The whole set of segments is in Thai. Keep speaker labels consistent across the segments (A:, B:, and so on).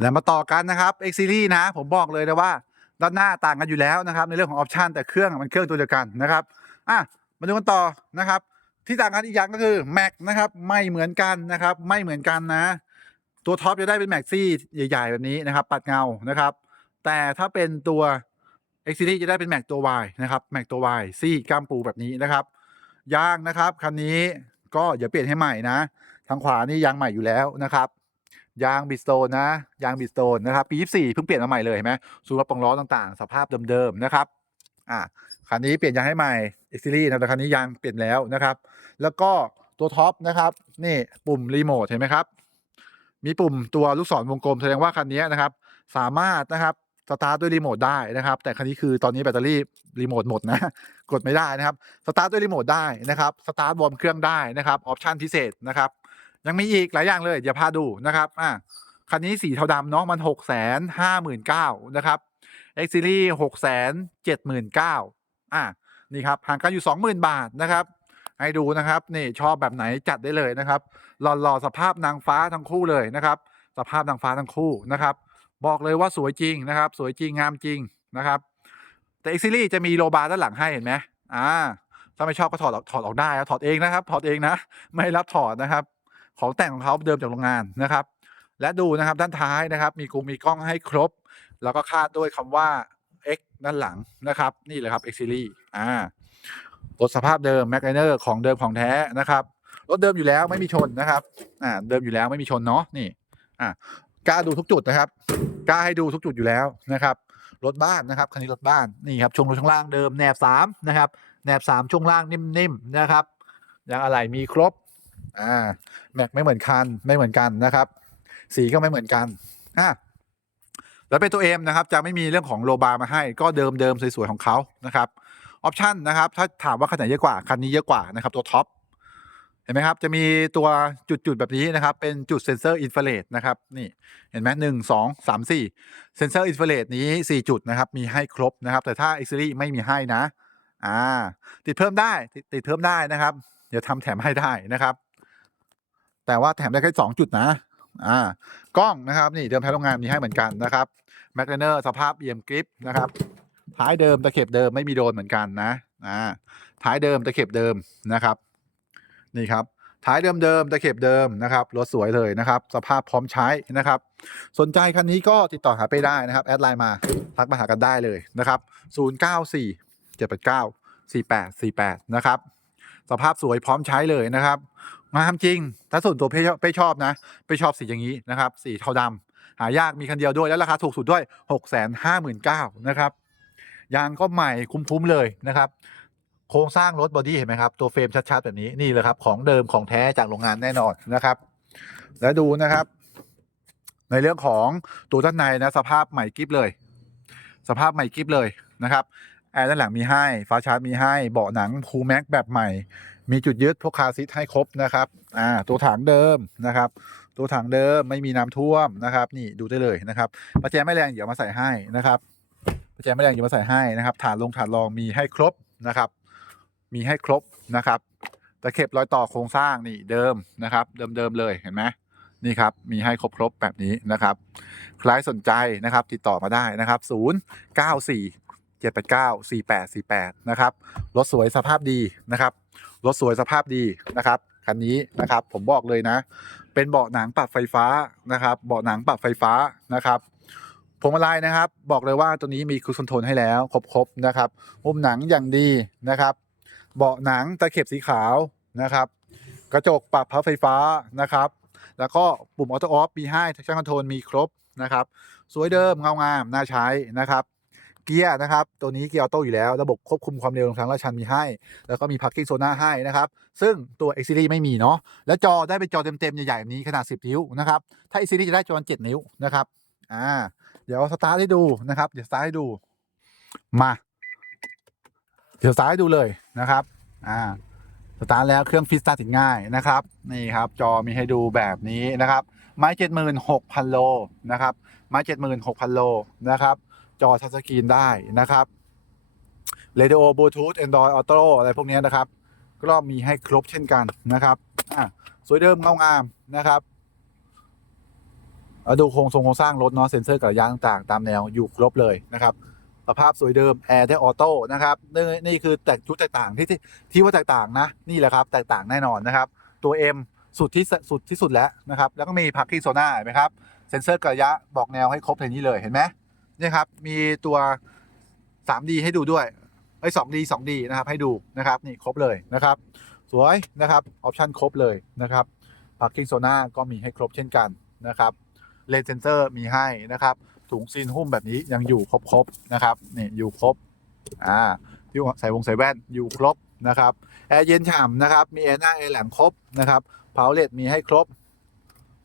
A: แล้วมาต่อกันนะครับ X Series นะ ผมบอกเลยนะว่า ด้านหน้าต่างกันอยู่แล้วนะครับ ในเรื่องของออปชันแต่เครื่องมันเครื่องตัวเดียวกันนะครับอะมาดูกันต่อนะครับ ที่ต่างกันอีกอย่างก็คือแม็กนะครับ ไม่เหมือนกันนะครับ ไม่เหมือนกันนะ ตัวท็อปจะได้เป็นแม็กซี่ใหญ่ ๆ แบบนี้นะครับ ปัดเงานะครับ แต่ถ้าเป็นตัว X Series จะได้เป็นแม็กตัว Y นะครับแม็กตัว Y ซี่กล้ามปูแบบนี้นะครับยางนะครับคันนี้ก็อย่าเปลี่ยนให้ใหม่นะ ทางขวานี่ยางใหม่อยู่แล้วนะครับ ยางบิสโตนนะ ยางบิสโตนนะครับ ปี24เพิ่งเปลี่ยนมาใหม่เลยเห็นไหมสูบรับปองล้อต่างๆ สภาพเดิมๆนะครับอ่าคันนี้เปลี่ยนยางให้ใหม่ X Series นะแต่คันนี้ยางเปลี่ยนแล้วนะครับ แล้วก็ตัวท็อปนะครับนี่ปุ่มรีโมทเห็นไหมครับ มีปุ่มตัวลูกศรวงกลมแสดงว่าคันนี้นะครับ สามารถนะครับสตาร์ทด้วยรีโมทได้นะครับ แต่คันนี้คือตอนนี้แบตเตอรี่รีโมทหมดนะกดไม่ได้นะครับสตาร์ทด้วยรีโมทได้นะครับสตาร์ทวอร์มเครื่องได้นะครับออปชันพิเศษนะครับ ยังมีอีกหลายอย่างเลย เดี๋ยวพาดูนะครับอะคันนี้สีเทาดำเนาะมันหกแสนห้าหมื่นเก้านะครับ X Series หกแสนเจ็ดหมื่นเก้าอะนี่ครับห่างกันอยู่สองหมื่นบาทนะครับให้ดูนะครับนี่ชอบแบบไหนจัดได้เลยนะครับหล่อๆสภาพนางฟ้าทั้งคู่เลยนะครับ สภาพนางฟ้าทั้งคู่นะครับ บอกเลยว่าสวยจริงนะครับ สวยจริงงามจริงนะครับ แต่ X Series จะมีโลบาร์ด้านหลังให้เห็นไหมอ่าถ้าไม่ชอบก็ถอดถอดออกได้ถอดเองนะครับ ถอดเองนะ ไม่รับถอดนะครับ ของแต่งของเขาเดิมจากโรงงานนะครับ และดูนะครับด้านท้ายนะครับ มีกรุงมีกล้องให้ครบ แล้วก็คาดด้วยคำว่า X ด้านหลังนะครับ นี่เลยครับ X Series อ่ารถสภาพเดิมแมกไนเนอร์ของเดิมของแท้นะครับรถเดิมอยู่แล้วไม่มีชนนะครับ อ่า เดิมอยู่แล้วไม่มีชนเนาะนี่ อ่ากล้าดูทุกจุดนะครับกล้าให้ดูทุกจุดอยู่แล้วนะครับรถบ้านนะครับคันนี้รถบ้านนี่ครับช่วงรถช่วงล่างเดิมแหนบสามนะครับแหนบสามช่วงล่างนิ่มๆนะครับยางอะไหล่มีครบ อ่าแม็กไม่เหมือนคันไม่เหมือนกันนะครับ สีก็ไม่เหมือนกันอ่าแล้วเป็นตัวเอ็มนะครับจะไม่มีเรื่องของโลบาร์มาให้ก็เดิมเดิมสวยๆของเขานะครับออปชันนะครับถ้าถามว่าคันไหนเยอะกว่าคันนี้เยอะกว่านะครับตัวท็อปเห็นไหมครับ จะมีตัวจุดๆแบบนี้นะครับ เป็นจุดเซนเซอร์อินฟราเรดนะครับนี่เห็นไหมหนึ่งสองสามสี่เซนเซอร์อินฟราเรดนี้สี่จุดนะครับ มีให้ครบนะครับ แต่ถ้า X Series ไม่มีให้นะ อ่า ติดเพิ่มได้ติดติดเพิ่มได้นะครับ เดี๋ยวทำแถมให้ได้นะครับ แต่ว่าแถมได้แค่สองจุดนะอ่ากล้องนะครับนี่เดิมแท้โรงงานมีให้เหมือนกันนะครับแมกเนอร์สภาพเอี่ยมกริปนะครับท้ายเดิมตะเข็บเดิมไม่มีโดนเหมือนกันนะอ่าท้ายเดิมตะเข็บเดิมนะครับ นี่ครับท้ายเดิมๆตะเข็บเดิมนะครับรถสวยเลยนะครับ สภาพพร้อมใช้นะครับ สนใจคันนี้ก็ติดต่อหาไปได้นะครับแอดไลน์มาทักมาหากันได้เลยนะครับ 094 789 4848 นะครับ สภาพสวยพร้อมใช้เลยนะครับ งามจริง ถ้าส่วนตัวเป้ชอบนะเป้ชอบสีอย่างนี้นะครับ สีเทาดำหายากมีคันเดียวด้วย แล้วราคาถูกสุดด้วย 659,000นะครับ ยางก็ใหม่คุ้มๆเลยนะครับ โครงสร้างรถบอดี้เห็นไหมครับ ตัวเฟรมชัดๆแบบนี้นี่เลยครับ ของเดิมของแท้จากโรงงานแน่นอนนะครับ แล้วดูนะครับ ในเรื่องของตัวด้านในนะสภาพใหม่กิฟเลย สภาพใหม่กิฟเลยนะครับ แอร์ด้านหลังมีให้ฟ้าชาร์จมีให้ เบาะหนังคูแม็กแบบใหม่ มีจุดยึดพวกคาซีทให้ครบนะครับอ่าตัวถังเดิมนะครับ ตัวถังเดิมไม่มีน้ำท่วมนะครับ นี่ดูได้เลยนะครับประแจไม่แรงเดี๋ยวมาใส่ให้นะครับประแจไม่แรงเดี๋ยวมาใส่ให้นะครับฐานลงฐานรองมีให้ครบนะครับ มีให้ครบนะครับตะเข็บรอยต่อโครงสร้างนี่เดิมนะครับ เดิมๆเลยเห็นไหมนี่ครับ มีให้ครบๆแบบนี้นะครับ ใครสนใจนะครับ ติดต่อมาได้นะครับ 0 9 4 7 8 9 4 8 4 8 นะครับ รถสวยสภาพดีนะครับ รถสวยสภาพดีนะครับ คันนี้นะครับผมบอกเลยนะ เป็นเบาะหนังปรับไฟฟ้านะครับ เบาะหนังปรับไฟฟ้านะครับพวงมาลัยนะครับ บอกเลยว่าตัวนี้มีครูคอนโทรลให้แล้ว ครบๆนะครับ มุมหนังอย่างดีนะครับ เบาะหนังตะเข็บสีขาวนะครับ กระจกปรับพับไฟฟ้านะครับ แล้วก็ปุ่มออโต้ออฟมีให้ช่างคอนโทรลมีครบนะครับ สวยเดิมเงางามน่าใช้นะครับ เกียร์นะครับ ตัวนี้เกียร์ออโต้อยู่แล้ว ระบบควบคุมความเร็วทางลาดชันมีให้ แล้วก็มีพักกิ้งโซน่าให้นะครับ ซึ่งตัว X Series ไม่มีเนาะ แล้วจอได้เป็นจอเต็มๆ ใหญ่ๆแบบนี้ขนาด 10 นิ้วนะครับ ถ้า X Series จะได้จอ7นิ้วนะครับ อ่า เดี๋ยวสตาร์ทให้ดูนะครับ เดี๋ยวสตาร์ทให้ดู มา เดี๋ยวสตาร์ทให้ดูเลยนะครับ อ่า สตาร์ทแล้วเครื่องฟิตสตาร์ทติดง่ายนะครับ นี่ครับ จอมีให้ดูแบบนี้นะครับ ไม้เจ็ดหมื่นหกพันโลนะครับ ไม้เจ็ดหมื่นหกพันโลนะครับ จอทัชสกรีนได้นะครับเรดิโอบลูทูธแอนดรอยออโต้อะไรพวกนี้นะครับ ก็มีให้ครบเช่นกันนะครับสวยเดิมเงางามนะครับดูโครงทรงโครงสร้างรถเนาะเซ็นเซอร์กับระยะต่างๆ ตามแนวอยู่ครบเลยนะครับสภาพสวยเดิมแอร์ได้ออโต้นะครับนี่นี่คือแตกชุดแตกต่างที่ที่ที่ว่าแตกต่างนะนี่แหละครับแตกต่างแน่นอนนะครับ ตัว M สุดที่สุดที่สุดแล้วนะครับ แล้วก็มีพักกิ้งโซน่าเห็นไหมครับเซ็นเซอร์กระยะบอกแนวให้ครบในนี้เลยเห็นไหม นี่ครับ มีตัว 3D ให้ดูด้วยไอ้ย 2D 2D นะครับ ให้ดูนะครับ นี่ครบเลยนะครับ สวยนะครับออปชันครบเลยนะครับพักกิ้งโซน่าก็มีให้ครบเช่นกันนะครับเลนเซนเซอร์มีให้นะครับถุงซีนหุ้มแบบนี้ยังอยู่ครบๆนะครับนี่อยู่ครบอ่าที่ใส่วงใส่แว่นอยู่ครบนะครับแอร์เย็นฉ่ำนะครับ มีแอร์หน้าแอร์หลังครบนะครับเพาเลตมีให้ครบ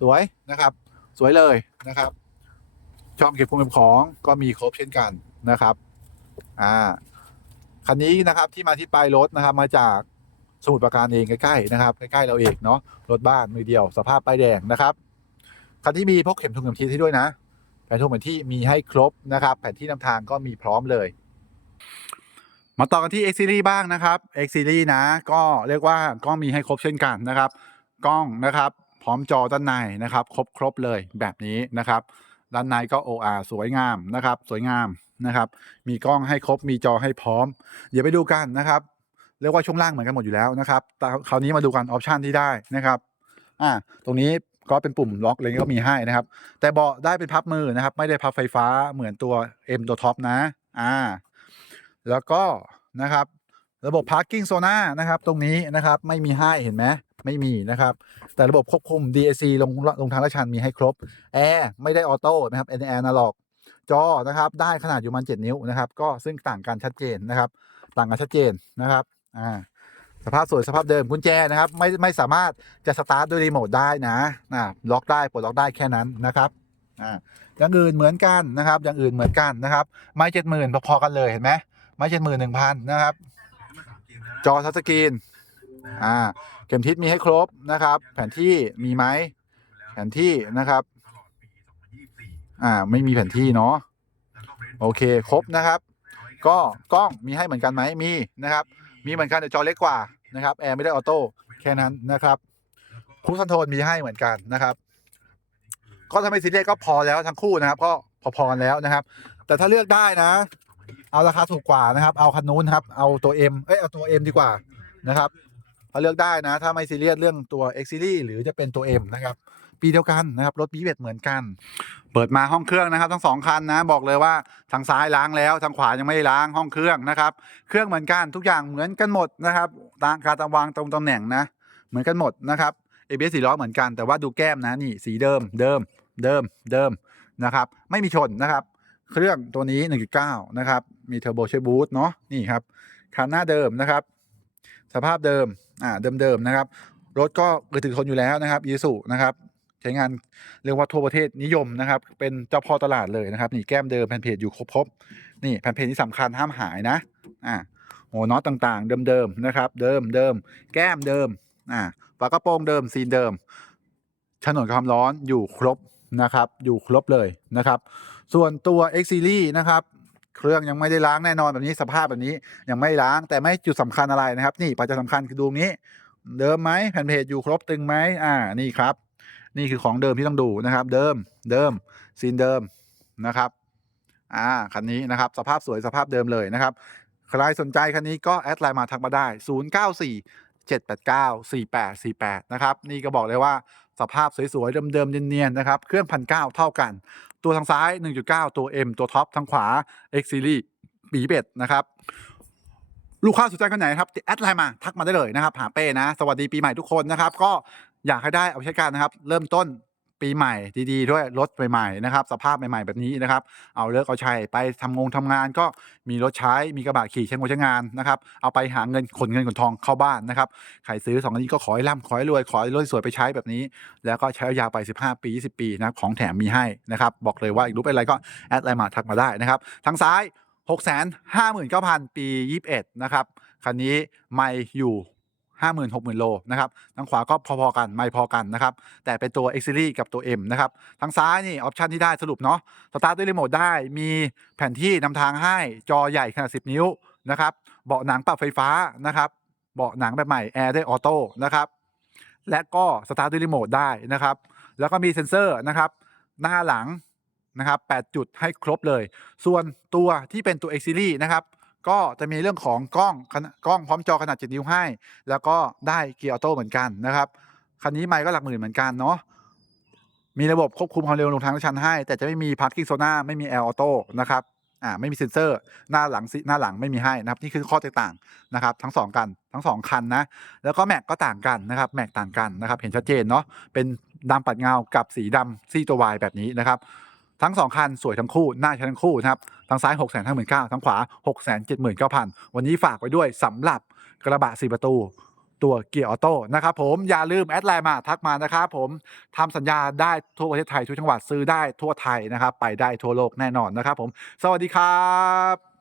A: สวยนะครับ สวยเลยนะครับ ช่องเก็บของเก็บของก็มีครบเช่นกันนะครับ อ่า คันนี้นะครับที่มาที่ไปรถนะครับ มาจากสมุทรปราการเองใกล้ๆนะครับใกล้ๆเราเองเนาะรถบ้านมือเดียว สภาพป้ายแดงนะครับคันที่มีพกเข็มทุงเข็มทิศให้ด้วยนะแผนทุงแผนที่มีให้ครบนะครับ แผนที่นำทางก็มีพร้อมเลย มาต่อกันที่ X Series บ้างนะครับ X Series นะ ก็เรียกว่าก็มีให้ครบเช่นกันนะครับ กล้องนะครับ พร้อมจอด้านในนะครับ ครบครบเลยแบบนี้นะครับ ด้านในก็ OR สวยงามนะครับ สวยงามนะครับ มีกล้องให้ครบมีจอให้พร้อม เดี๋ยวไปดูกันนะครับ เรียกว่าช่วงล่างเหมือนกันหมดอยู่แล้วนะครับแต่คราวนี้มาดูกันออปชันที่ได้นะครับอ่าตรงนี้ก็เป็นปุ่มล็อกอะไรก็มีให้นะครับ แต่เบาะได้เป็นพับมือนะครับ ไม่ได้พับไฟฟ้าเหมือนตัว M ตัวท็อปนะอ่าแล้วก็นะครับ ระบบ parking zona นะครับ ตรงนี้นะครับไม่มีให้เห็นไหม ไม่มีนะครับ แต่ระบบควบคุม DAC ลงลงทางลาชันมีให้ครบแอร์ไม่ได้ออโต้นะครับแอร์แอนาล็อกจอนะครับ ได้ขนาดอยู่มัน 7 นิ้วนะครับ ก็ซึ่งต่างกันชัดเจนนะครับ ต่างกันชัดเจนนะครับอ่าสภาพสวยสภาพเดิมกุญแจนะครับ ไม่ไม่สามารถจะสตาร์ทด้วยรีโมทได้นะนะล็อกได้ปลดล็อกได้แค่นั้นนะครับอ่าอย่างอื่นเหมือนกันนะครับ อย่างอื่นเหมือนกันนะครับ ไม้เจ็ดหมื่นพอๆกันเลยเห็นไหมไม้เจ็ดหมื่นหนึ่งพันนะครับ จอทัชสกรีน อ่าเข็มทิศมีให้ครบนะครับ แผนที่มีไหมแผนที่นะครับอ่าไม่มีแผนที่เนาะโอเคครบนะครับ ก็กล้องมีให้เหมือนกันไหมมีนะครับ มีเหมือนกันแต่จอเล็กกว่านะครับแอร์ไม่ได้ออโต้แค่นั้นนะครับคูสคอนโทรลมีให้เหมือนกันนะครับ ก็ถ้าไม่ซีเรียสก็พอแล้วทั้งคู่นะครับ ก็พอๆกันแล้วนะครับ แต่ถ้าเลือกได้นะ เอาราคาถูกกว่านะครับ เอาคันนู้นครับ เอาตัว M เอ้ยเอาตัว M ดีกว่านะครับ ถ้าเลือกได้นะ ถ้าไม่ซีเรียสเรื่องตัว X Series หรือจะเป็นตัว M นะครับ ปีเดียวกันนะครับ รถบีเวเหมือนกัน เปิดมาห้องเครื่องนะครับ ทั้งสองคันนะ บอกเลยว่าทางซ้ายล้างแล้วทางขวายังไม่ล้างห้องเครื่องนะครับ เครื่องเหมือนกันทุกอย่างเหมือนกันหมดนะครับตามการตาวางตรงตำแหน่งนะ เหมือนกันหมดนะครับ ABS สี่ล้อเหมือนกันแต่ว่าดูแก้มนะนี่สีเดิมเดิมเดิมเดิมนะครับไม่มีชนนะครับ เครื่องตัวนี้ 1.9 นะครับ มีเทอร์โบช่วยบูสต์เนาะนี่ครับคันหน้าเดิมนะครับ สภาพเดิมอ่าเดิมๆนะครับรถก็กระตือทนอยู่แล้วนะครับยีสุนะครับใช้งานเรียกว่าทั่วประเทศนิยมนะครับ เป็นเจ้าพ่อตลาดเลยนะครับนี่แก้มเดิมแผ่นเพจอยู่ครบๆนี่แผ่นเพจที่สำคัญห้ามหายนะอ่าโอ้น็อตต่างๆ เดิมๆนะครับ เดิมเดิมแก้มเดิมอ่าฝากระโปรงเดิมซีนเดิมฉนนความร้อนอยู่ครบนะครับ อยู่ครบเลยนะครับ ส่วนตัว X Series นะครับ เครื่องยังไม่ได้ล้างแน่นอนแบบนี้สภาพแบบนี้ยังไม่ล้างแต่ไม่จุดสำคัญอะไรนะครับ นี่ปัจจัยสำคัญคือดูตรงนี้ เดิมไหมแผ่นเพจอยู่ครบตึงไหมอ่านี่ครับ นี่คือของเดิมที่ต้องดูนะครับ เดิมเดิมซีนเดิมนะครับอ่าคันนี้นะครับ สภาพสวยสภาพเดิมเลยนะครับ ใครสนใจคันนี้ก็แอดไลน์มาทักมาได้ 094 789 4848 นะครับ นี่ก็บอกเลยว่า สภาพสวยๆเดิมๆเนียนๆนะครับ เครื่องพันเเท่ากัน ตัวทางซ้าย 1.9 ตัว M ตัวท็อปทางขวา X Series ปีเบ็ดนะครับ ลูกค้าสนใจกันไหนครับแอดไลน์มาทักมาได้เลยนะครับหาเป้นะ สวัสดีปีใหม่ทุกคนนะครับ ก็อยากให้ได้เอาใช้การนะครับ เริ่มต้น ปีใหม่ดีๆด้วยรถใหม่ๆนะครับสภาพใหม่ๆแบบนี้นะครับ เอาเลิกเอาชัยไปทำงงทำงานก็มีรถใช้มีกระบะขี่ใช้งานใช้งานนะครับเอาไปหาเงินขนเงินขนทองเข้าบ้านนะครับใครซื้อสองอันนี้ก็ขอให้ร่ำขอให้รวยขอให้รถสวยไปใช้แบบนี้ แล้วก็ใช้ยาวไป 15 ปี 20 ปีนะครับของแถมมีให้นะครับบอกเลยว่าอีกรู้เป็นอะไรก็แอดไลน์มาทักมาได้นะครับทางซ้าย 6 5 9 0 0 0 ปี 21 นะครับ คันนี้ไม่อยู่ 50,000 60,000โลนะครับทางขวาก็พอๆกันไม่พอกันนะครับ แต่เป็นตัว X Series กับตัว M นะครับ ทางซ้ายนี่ออปชันที่ได้สรุปเนาะสตาร์ทด้วยรีโมทได้มีแผนที่นำทางให้จอใหญ่ขนาด 10 นิ้วนะครับ เบาะหนังปรับไฟฟ้านะครับ เบาะหนังแบบใหม่แอร์ได้ออโต้นะครับ และก็สตาร์ทด้วยรีโมทได้นะครับ แล้วก็มีเซ็นเซอร์นะครับ หน้าหลังนะครับ8จุดให้ครบเลย ส่วนตัวที่เป็นตัว X Series นะครับ ก็จะมีเรื่องของกล้องกล้องพร้อมจอขนาด7นิ้วให้ แล้วก็ได้เกียร์ออโต้เหมือนกันนะครับคันนี้ไม่ก็หลักหมื่นเหมือนกันเนาะมีระบบควบคุมความเร็วลงทางชันให้ แต่จะไม่มี parking zona ไม่มี L auto นะครับอ่าไม่มีเซ็นเซอร์หน้าหลังซิหน้าหลังไม่มีให้นะครับนี่คือข้อแตกต่างนะครับ ทั้ง 2 กันทั้ง 2 คันนะ แล้วก็แม็กก็ต่างกันนะครับแม็กต่างกันนะครับ เห็นชัดเจนเนาะเป็นดำปัดเงากับสีดำซี่ตัว Y แบบนี้นะครับ ทั้ง 2 คันสวยทั้งคู่น่าใช้ทั้งคู่นะครับทางซ้าย 6 5 9 0 0 0ทางขวา 6 7 9 0 0 0 วันนี้ฝากไว้ด้วยสำหรับกระบะ 4 ประตูตัวเกียร์ออโต้นะครับผมอย่าลืมแอดไลน์มาทักมานะครับผมทำสัญญาได้ทั่วประเทศไทยทุกจังหวัดซื้อได้ทั่วไทยนะครับ ไปได้ทั่วโลกแน่นอนนะครับผม สวัสดีครับ